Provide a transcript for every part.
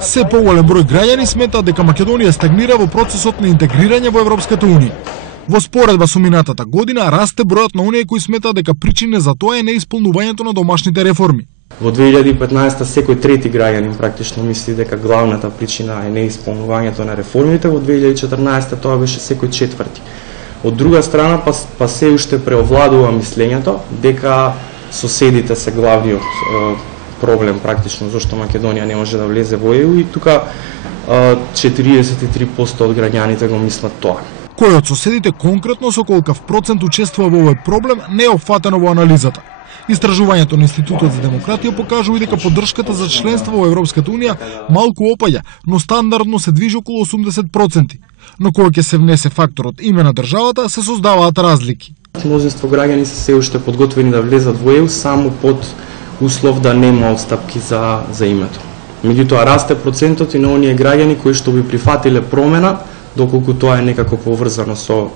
Се поголем број граѓани сметаат дека Македонија стагнира во процесот на интегрирање во Европската унија. Во споредба со минатата година расте бројот на оние кои сметаат дека причина за тоа е неисполнувањето на домашните реформи. Во 2015 секој трети граѓанин практично мисли дека главната причина е неисполнувањето на реформите, во 2014 тоа беше секој четврти. Од друга страна па се уште преовладува мислењето дека соседите се главниот проблем практично зашто Македонија не може да влезе во ЕУ и тука 43% од граѓаните го мислат тоа. Кој од соседите конкретно со колкав процент учествува во овој проблем не е опфатено во анализата. Истражувањето на Институтот за демократија покажува дека поддршката за членство во Европската унија малку опаѓа, но стандардно се движи околу 80%. Но кога ќе се внесе факторот име на државата, се создаваат разлики. Мнозинство граѓани се уште подготвени да влезат во ЕУ само под услов да нема отстапки за името. Меѓутоа расте процентот и на оние граѓани кои што би прифатиле промена доколку тоа е некако поврзано со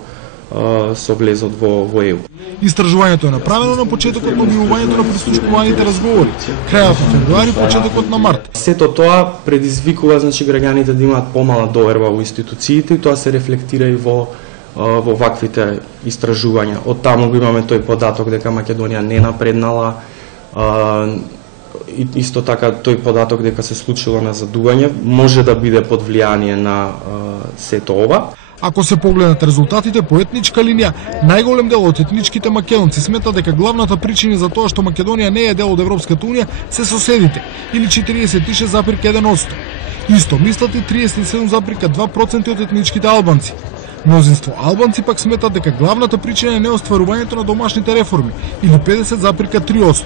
влезот во ЕУ. Истражувањето е направено на почетокот на објавувањето на прислушкуваните разговори, крајот на февруари, почетокот на март. Сето тоа предизвикува граѓаните да имаат помала доверба во институциите и тоа се рефлектира и во ваквите истражувања. Од таму го имаме тој податок дека Македонија не напреднала, исто така тој податок дека се случило назадување може да биде под влијание на сето ова. Ако се погледнат резултатите по етничка линија, најголем дел од етничките македонци сметат дека главната причина за тоа што Македонија не е дел од Европската унија се соседите, или 46,1%. Исто мислат и 37,2% од етничките албанци. Мнозинство албанци пак сметат дека главната причина е неостварувањето на домашните реформи, или 50,3%.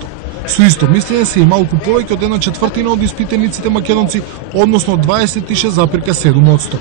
Со исто мислење се и малку повеќе од 1/4 од испитениците македонци, односно 26,7%.